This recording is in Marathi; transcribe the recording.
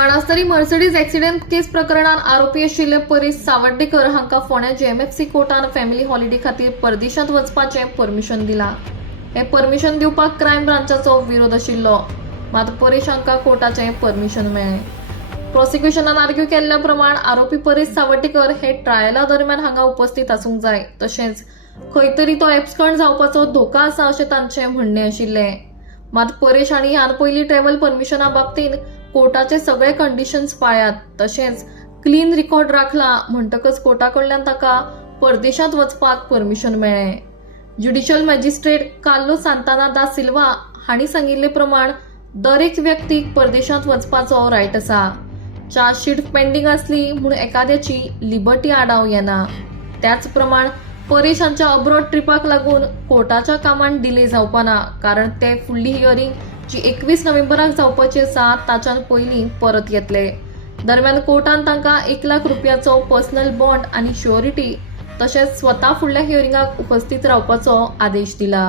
बाणास्तारी मर्सिडीज ॲक्सिडेंट केस प्रकरणात आरोपी आशिल्ले परेश सावड्डेकर हांका फोंड्या जेएमएफसी कोर्टान फॅमिली हॉलिडे खातीर परदेशांत वचपाचें परमिशन दिलां। हे परमिशन दिवपाक क्रायम ब्रांचाचो विरोध आशिल्लो, मात परेश हांका कोर्टाचें परमिशन मेळ्ळें। प्रॉसिक्युशनान आर्ग्यू केल्ल्या प्रमाण आरोपी परेश सावड्डेकर हे ट्रायला दरम्यान हांगा उपस्थित आसूंक जाय, तशेंच खंय तरी तो एब्सकॉन्ड जावपाचो धोका आसा अशें तांचें म्हणणें आशिल्लें। मात परेश हांणी ह्यान पयलीं ट्रॅव्हल परमिशना बाबतींत कोर्टाचे सगळे कंडिशन्स पाळ्यात, तशेंच क्लीन रिकॉर्ड राखला म्हणटकच कोर्टा कडल्यान ताका परदेशांत वचपाक परमिशन मेळ्ळें। ज्युडिशियल मॅजिस्ट्रेट कार्लो सांताना दा सिल्वा हांणी सांगिल्ले प्रमाण दर एक व्यक्तीक परदेशांत वचपाचो रायट आसा। चार्जशीट पेंडिंग आसली म्हूण एकाद्याची लिबर्टी आडाव येना। त्याच प्रमाण परेश हांच्या अब्रॉड ट्रिपाक लागून कोर्टाच्या कामान डिले जावपाना, कारण ते फुडली हियरिंग जी 21 नोव्हेंबराक जावपाची आसा ताच्यान पयलीं परत येतले। दरम्यान कोर्टान तांकां 1 लाख रुपयाचो पर्सनल बॉन्ड आनी श्युरिटी तशेंच स्वता फुडल्या हियरिंगाक उपस्थित रावपाचो आदेश दिला।